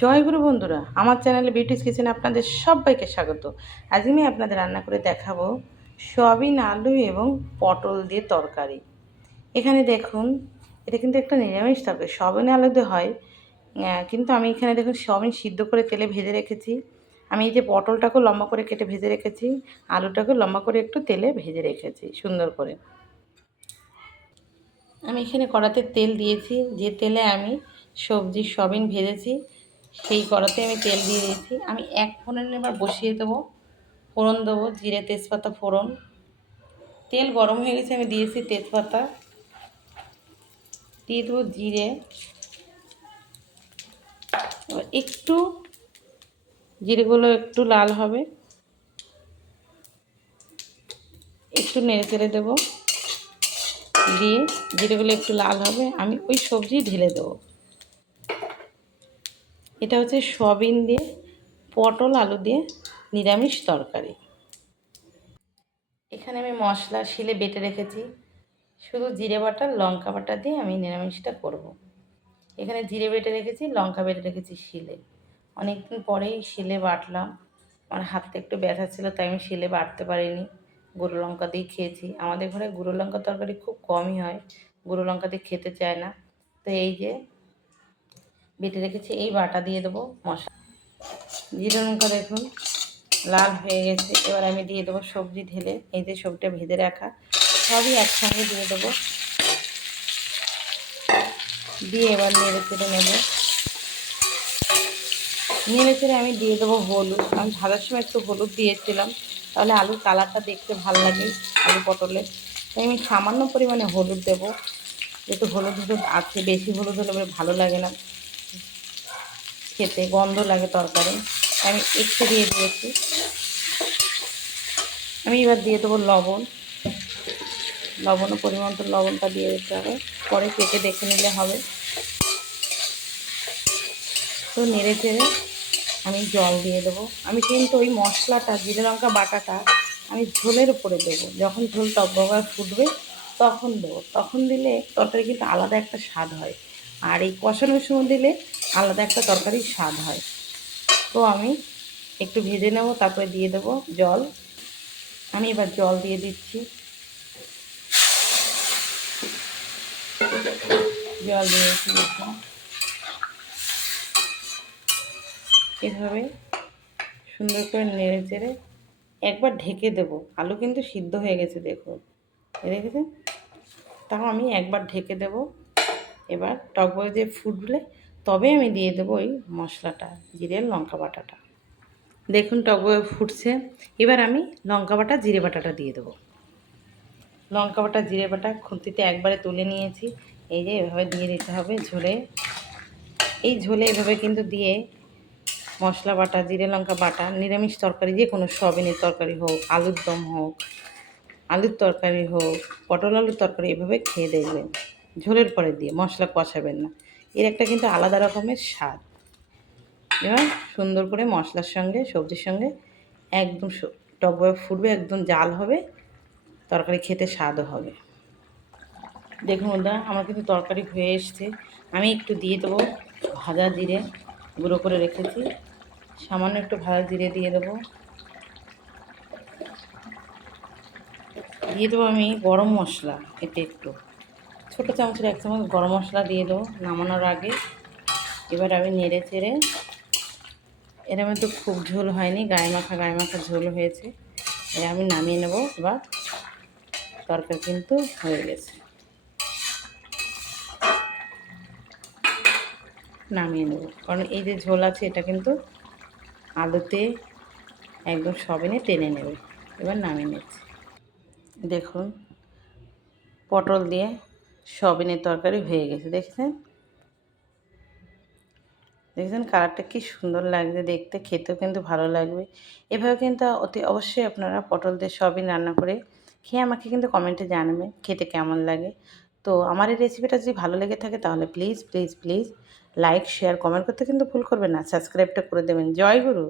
জয়গুরু বন্ধুরা, আমার চ্যানেলে বিউটিস কিচেনে আপনাদের সবাইকে স্বাগত। আজ আমি আপনাদের রান্না করে দেখাবো সয়াবিন আলু এবং পটল দিয়ে তরকারি। এখানে দেখুন, এটা কিন্তু একটা নিরামিষ তরকারি, সয়াবিন আলু দিয়ে হয়, কিন্তু আমি এখানে দেখুন সয়াবিন সিদ্ধ করে তেলে ভেজে রেখেছি। আমি এই যে পটলটাকেও লম্বা করে কেটে ভেজে রেখেছি, আলুটাকেও লম্বা করে একটু তেলে ভেজে রেখেছি সুন্দর করে। আমি এখানে কড়াতে তেল দিয়েছি, যে তেলে আমি সবজি সয়াবিন ভেজেছি সেই কড়াতে আমি তেল দিয়ে দিয়েছি। আমি এক ফোড়নে এবার বসিয়ে দেবো, ফোড়ন দেবো, জিরে তেজপাতা ফোড়ন। তেল গরম হয়ে গেছে, আমি দিয়েছি তেজপাতা, দিয়ে দেবো জিরে। এবার একটু জিরেগুলো একটু লাল হবে, একটু নেড়ে চেড়ে দেবো, দিয়ে জিরেগুলো একটু লাল হবে আমি ওই সবজি ঢেলে দেবো। এটা হচ্ছে সয়াবিন দিয়ে পটল আলু দিয়ে নিরামিষ তরকারি। এখানে আমি মশলা শিলে বেটে রেখেছি, শুধু জিরে বাটা লঙ্কা বাটা দিয়ে আমি নিরামিষটা করব। এখানে জিরে বেটে রেখেছি, লঙ্কা বেটে রেখেছি শিলে। অনেকদিন পরেই শিলে বাটলাম, আমার হাতটা একটু ব্যথা ছিল তাই আমি শিলে বাটতে পারিনি, গুঁড়ো লঙ্কা দিয়ে খেয়েছি। আমাদের ঘরে গুঁড়ো লঙ্কা তরকারি খুব কমই হয়, গুঁড়ো লঙ্কা দিয়ে খেতে চায় না। তো এই যে বেটে রেখেছি, এই বাটা দিয়ে দেবো মশলা। জিরে লঙ্কা দেখুন লাল হয়ে গেছে, এবার আমি দিয়ে দেবো সবজি ঢেলে। এই যে সবজিটা ভেজে রাখা সবই একসঙ্গে দিয়ে দেবো, দিয়ে এবার নেড়ে চেড়ে নেবো। নেড়ে চেড়ে আমি দিয়ে দেবো হলুদ। আমি ভাজার সময় একটু হলুদ দিয়েছিলাম, তাহলে আলুর কালারটা দেখতে ভালো লাগে আলু পটলের, তাই আমি সামান্য পরিমাণে হলুদ দেবো। যেহেতু হলুদ হলুদ আছে, বেশি হলুদ হলে ভালো লাগে না খেতে, গন্ধ লাগে তরকারি, আমি একটু দিয়ে দিয়েছি। আমি এবার দিয়ে দেবো লবণ। লবণও পরিমাণ মতো লবণটা দিয়ে দিতে হবে, পরে কেটে দেখে নিলে হবে। তো নেড়ে চেড়ে আমি জল দিয়ে দেবো। আমি কিন্তু ওই মশলাটা জিরে লঙ্কা বাটাটা আমি ঝোলের উপরে দেবো, যখন ঝোল টকবগায় ফুটবে তখন দেবো। তখন দিলে তরকারি কিন্তু আলাদা একটা স্বাদ হয়, আর এই কষানোর সময় দিলে আলাদা একটা তরকারির স্বাদ হয়। তো আমি একটু ভেজে নেব, তারপরে দিয়ে দেবো জল। আমি এবার জল দিয়ে দিচ্ছি, জল দিয়েছি দেখুন। এভাবে সুন্দর করে নেড়ে চেড়ে একবার ঢেকে দেবো। আলু কিন্তু সিদ্ধ হয়ে গেছে দেখুন, দেখেছেন? তাও আমি একবার ঢেকে দেবো। এবার টকবগে যে ফুটলে তবে আমি দিয়ে দেবো ওই মশলাটা, জিরে লঙ্কা বাটাটা। দেখুন টকবগে ফুটছে, এবার আমি লঙ্কা বাটা জিরে বাটাটা দিয়ে দেবো। লঙ্কা বাটা জিরে বাটা খুন্তিতে একবারে তুলে নিয়েছি, এই যে এভাবে দিয়ে দিতে হবে ঝোলে। এই ঝোলে এভাবে কিন্তু দিয়ে মশলা বাটা জিরে লঙ্কা বাটা, নিরামিষ তরকারি যে কোনো সয়াবিনের তরকারি হোক, আলুর দম হোক, আলুর তরকারি হোক, পটল আলুর তরকারি, এভাবে খেয়ে দেখবেন ঝোলের পরে দিয়ে, মশলা কষাবেন না। এর একটা কিন্তু আলাদা রকমের স্বাদ। এবার সুন্দর করে মশলার সঙ্গে সবজির সঙ্গে একদম টকবগে ফুটবে, একদম জাল হবে, তরকারি খেতে স্বাদও হবে। দেখুন বন্ধুরা, আমার কিন্তু তরকারি হয়ে এসছে। আমি একটু দিয়ে দেবো ভাজা জিরে, গুঁড়ো করে রেখেছি, সামান্য একটু ভাজা জিরে দিয়ে দেবো। দিয়ে দেবো আমি গরম মশলা, এতে একটু ছোটো চামচের 1 চামচ গরম মশলা দিয়ে দেবো নামানোর আগে। এবার আমি নেড়ে চেড়ে, এর মধ্যে খুব ঝোল হয়নি, গায়ে মাখা ঝোল হয়েছে, এবার আমি নামিয়ে নেব। এবার তরকারি কিন্তু হয়ে গেছে, নামিয়ে নেব, কারণ এই যে ঝোল আছে এটা কিন্তু আলুতে একদম সবিনে টেনে নেবে। এবার নামিয়ে নিচ্ছি। দেখুন পটল দিয়ে সবিনের তরকারি হয়ে গেছে, দেখছেন? দেখছেন কালারটা কি সুন্দর লাগছে দেখতে, খেতেও কিন্তু ভালো লাগবে। এভাবে কিন্তু অতি অবশ্যই আপনারা পটল দিয়ে সয়াবিন রান্না করে খেয়ে আমাকে কিন্তু কমেন্টে জানাবেন খেতে কেমন লাগে। তো আমার এই রেসিপিটা যদি ভালো লেগে থাকে তাহলে please please please like share comment করতে কিন্তু ভুল করবেন না, সাবস্ক্রাইবটা করে দেবেন। জয় গুরু।